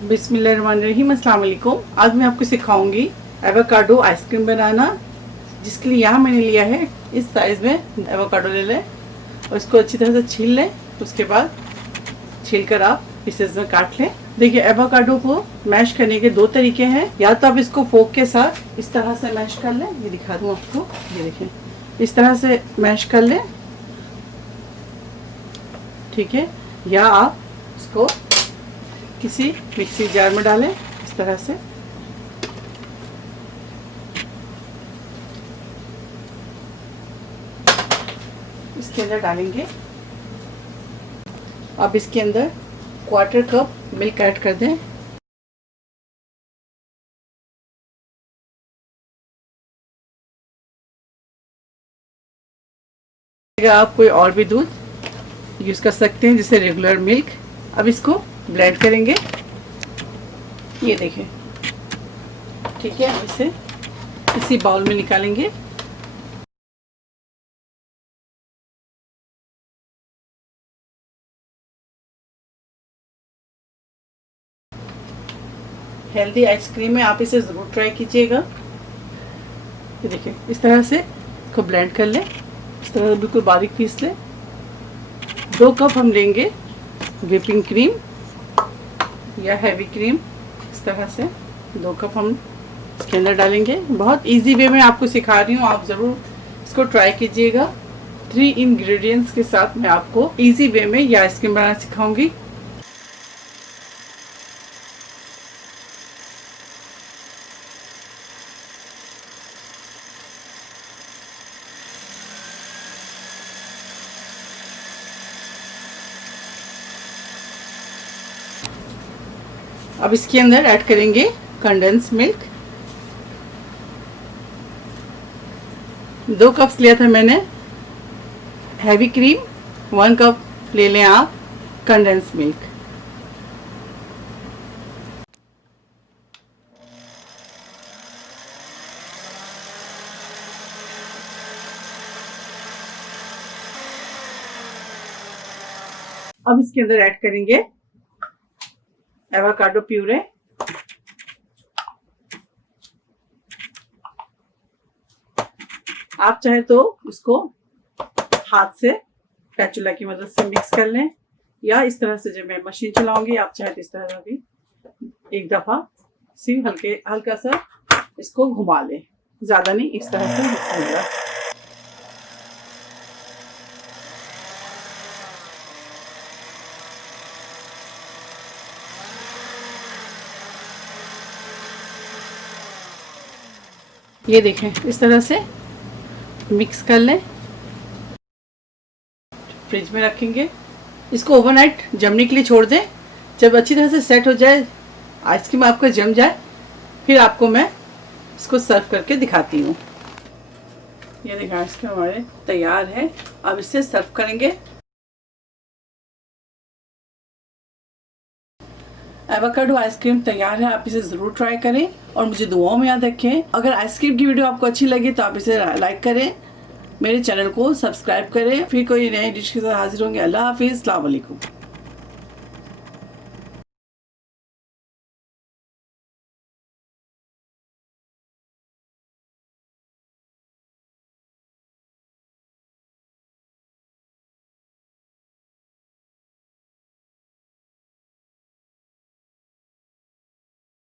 बिस्मिल्लाहिर्रहमानिर्रहीम, अस्सलाम वालेकुम। आज मैं आपको सिखाऊंगी एवोकाडो आइसक्रीम बनाना। जिसके लिए यहाँ मैंने लिया है इस साइज़ में एवोकाडो ले लें और इसको अच्छी तरह से छील लें। उसके बाद छील कर आप पीसेस में काट लें। देखिए, एवोकाडो को मैश करने के दो तरीके हैं। या तो आप इसको फोक के साथ इस तरह से मैश कर लें, ये दिखा दूँ आपको, ये देखें, इस तरह से मैश कर लें, ठीक है। या आप इसको किसी मिक्सी जार में डालें इस तरह से। इसके अंदर डालेंगे, अब इसके अंदर 1/4 कप मिल्क ऐड कर दें। आप कोई और भी दूध यूज़ कर सकते हैं, जैसे रेगुलर मिल्क। अब इसको ब्लेंड करेंगे, ये देखें, ठीक है। अब इसे इसी बाउल में निकालेंगे। हेल्दी आइसक्रीम है, आप इसे ज़रूर ट्राई कीजिएगा। ये देखिए, इस तरह से इसको ब्लेंड कर लें, इस तरह से बिल्कुल बारीक पीस लें। 2 कप हम लेंगे व्हिपिंग क्रीम या हैवी क्रीम, इस तरह से 2 कप हम इसके अंदर डालेंगे। बहुत इजी वे में आपको सिखा रही हूँ, आप ज़रूर इसको ट्राई कीजिएगा। 3 इंग्रेडिएंट्स के साथ मैं आपको इजी वे में यह आइसक्रीम बनाना सिखाऊंगी। अब इसके अंदर ऐड करेंगे कंडेंस मिल्क। 2 कप्स लिया था मैंने हैवी क्रीम, 1 कप ले लें आप कंडेंस मिल्क। अब इसके अंदर ऐड करेंगे एवोकाडो प्यूरे। आप चाहे तो इसको हाथ से स्पैचुला की मदद से मिक्स कर लें, या इस तरह से जब मैं मशीन चलाऊंगी, आप चाहे तो इस तरह से भी एक दफा हल्का सा इसको घुमा लें, ज्यादा नहीं, इस तरह से घुमाएगा। ये देखें, इस तरह से मिक्स कर लें, फ्रिज में रखेंगे। इसको ओवरनाइट जमने के लिए छोड़ दें। जब अच्छी तरह से सेट हो जाए, आइसक्रीम आपका जम जाए, फिर आपको मैं इसको सर्व करके दिखाती हूँ। ये देखिए, आइसक्रीम हमारे तैयार है। अब इससे सर्व करेंगे। एवोकाडो आइसक्रीम तैयार है, आप इसे ज़रूर ट्राई करें और मुझे दुआओं में याद रखें। अगर आइसक्रीम की वीडियो आपको अच्छी लगी तो आप इसे लाइक करें, मेरे चैनल को सब्सक्राइब करें। फिर कोई नई डिश के साथ हाजिर होंगे। अल्लाह हाफिज़, अस्सलाम वालेकुम।